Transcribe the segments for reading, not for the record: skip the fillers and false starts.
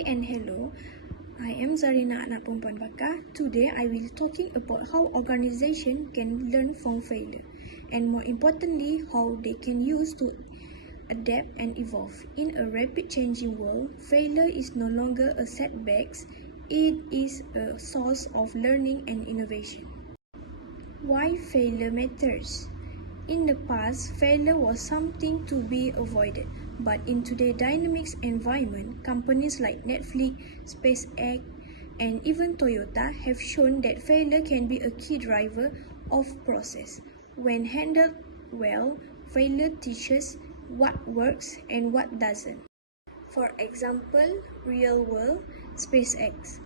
Hi and hello, I am Zarina anak perempuan bakar. Today I will talking about how organization can learn from failure and more importantly how they can use to adapt and evolve. In a rapid changing world, failure is no longer a setback, it is a source of learning and innovation. Why failure matters? In the past, failure was something to be avoided, but in today's dynamic environment, companies like Netflix, SpaceX, and even Toyota have shown that failure can be a key driver of process. When handled well, failure teaches what works and what doesn't. For example, real world SpaceX.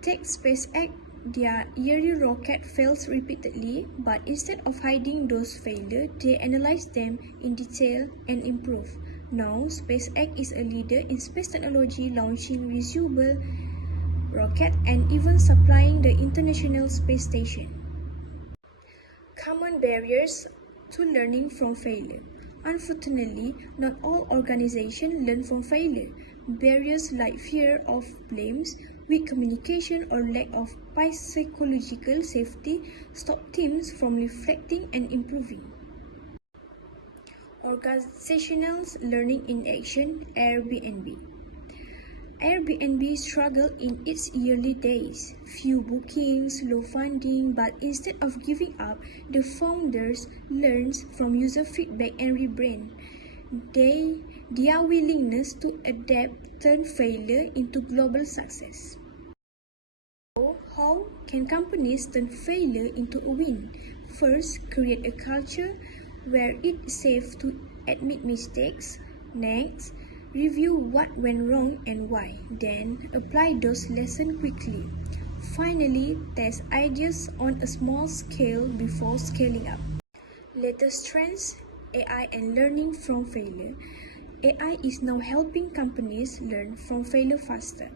Take SpaceX, their yearly rocket fails repeatedly, but instead of hiding those failures, they analyze them in detail and improve. Now, SpaceX is a leader in space technology, launching reusable rockets and even supplying the International Space Station. Common barriers to learning from failure. Unfortunately, not all organizations learn from failure. Barriers like fear of blames, weak communication, or lack of psychological safety stop teams from reflecting and improving. Organizational learning in action, Airbnb. Airbnb struggled in its early days. Few bookings, low funding, but instead of giving up, the founders learned from user feedback and rebrand. Their willingness to adapt turned failure into global success. So, how can companies turn failure into a win? First, create a culture where it's safe to admit mistakes. Next, review what went wrong and why. Then, apply those lessons quickly. Finally, test ideas on a small scale before scaling up. Latest trends, AI and learning from failure. AI is now helping companies learn from failure faster.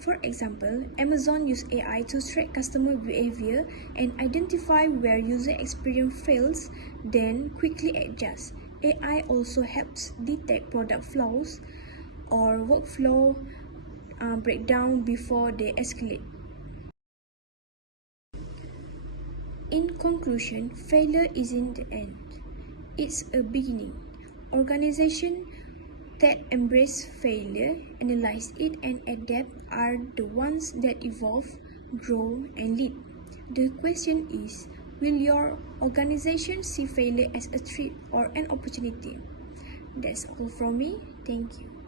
For example, Amazon uses AI to track customer behavior and identify where user experience fails, then quickly adjust. AI also helps detect product flaws or workflow breakdown before they escalate. In conclusion, failure isn't the end. It's a beginning. Organizations that embrace failure, analyze it, and adapt are the ones that evolve, grow, and lead. The question is, will your organization see failure as a threat or an opportunity? That's all from me. Thank you.